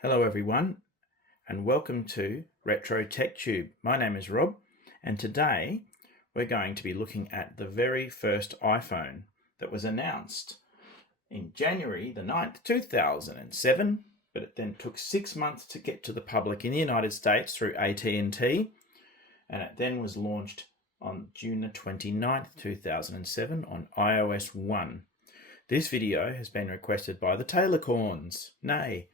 Hello everyone and welcome to RetroTechTube. My name is Rob and today we're going to be looking at the very first iPhone that was announced in January the 9th, 2007, but it then took 6 months to get to the public in the United States through AT&T, and it then was launched on June the 29th, 2007 on iOS 1. This video has been requested by the Taylorcorns, Neigh.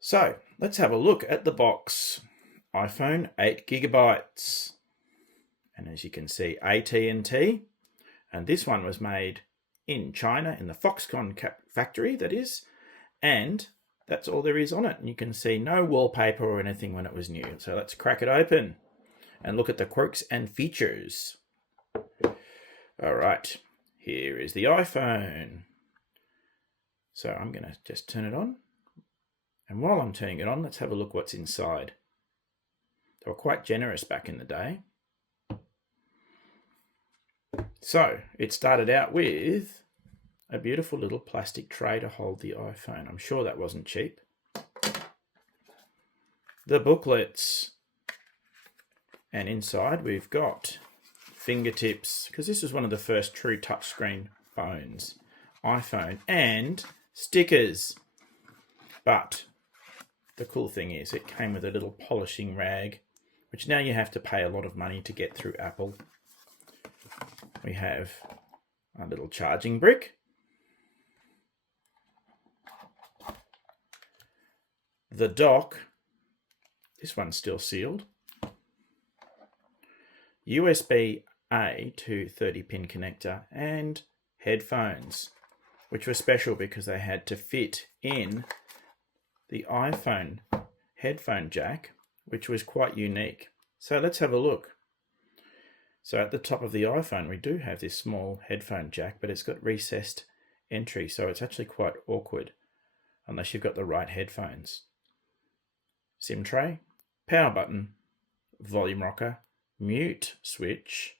So let's have a look at the box. iPhone 8GB, and as you can see, AT&T, and this one was made in China in the Foxconn factory, that is, and that's all there is on it. And you can see no wallpaper or anything when it was new. So let's crack it open and look at the quirks and features. All right, here is the iPhone. So I'm going to just turn it on. And while I'm turning it on, let's have a look what's inside. They were quite generous back in the day. So it started out with a beautiful little plastic tray to hold the iPhone. I'm sure that wasn't cheap. The booklets. And inside we've got fingertips, because this was one of the first true touchscreen phones. iPhone and stickers. But the cool thing is it came with a little polishing rag, which now you have to pay a lot of money to get through Apple. We have a little charging brick. The dock. This one's still sealed. USB-A to 30-pin connector and headphones, which were special because they had to fit in the iPhone headphone jack, which was quite unique. So let's have a look. So at the top of the iPhone, we do have this small headphone jack, but it's got recessed entry, so it's actually quite awkward unless you've got the right headphones. SIM tray, power button, volume rocker, mute switch,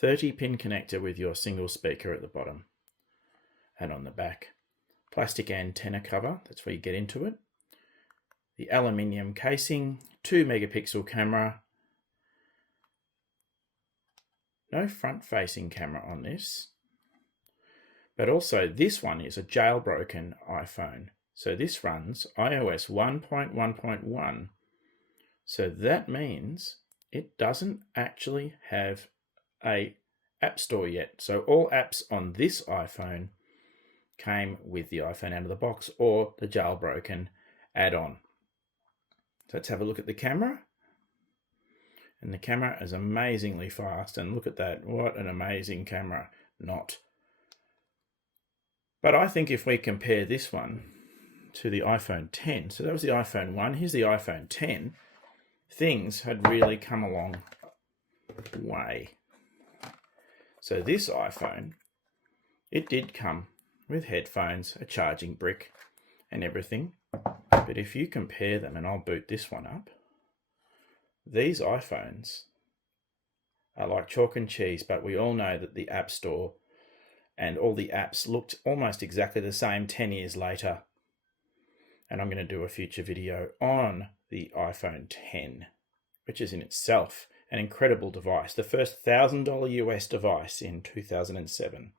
30-pin connector with your single speaker at the bottom, and on the back, plastic antenna cover, that's where you get into it. The aluminium casing, 2-megapixel camera. No front-facing camera on this. But also this one is a jailbroken iPhone. So this runs iOS 1.1.1. So that means it doesn't actually have an app store yet. So all apps on this iPhone came with the iPhone out of the box or the jailbroken add-on. So let's have a look at the camera. And the camera is amazingly fast, and look at that, what an amazing camera. Not. But I think if we compare this one to the iPhone 10, so that was the iPhone 1, here's the iPhone 10, things had really come a long way. So this iPhone, it did come with headphones, a charging brick and everything. But if you compare them, and I'll boot this one up, these iPhones are like chalk and cheese, but we all know that the App Store and all the apps looked almost exactly the same 10 years later. And I'm going to do a future video on the iPhone 10, which is in itself an incredible device. The first $1,000 US device in 2007.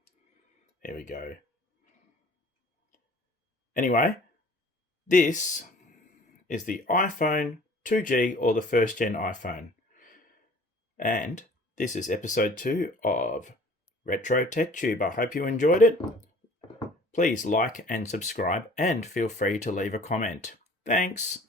There we go. Anyway, this is the iPhone 2G, or the first gen iPhone. And this is episode 2 of RetroTechTube. I hope you enjoyed it. Please like and subscribe, and feel free to leave a comment. Thanks.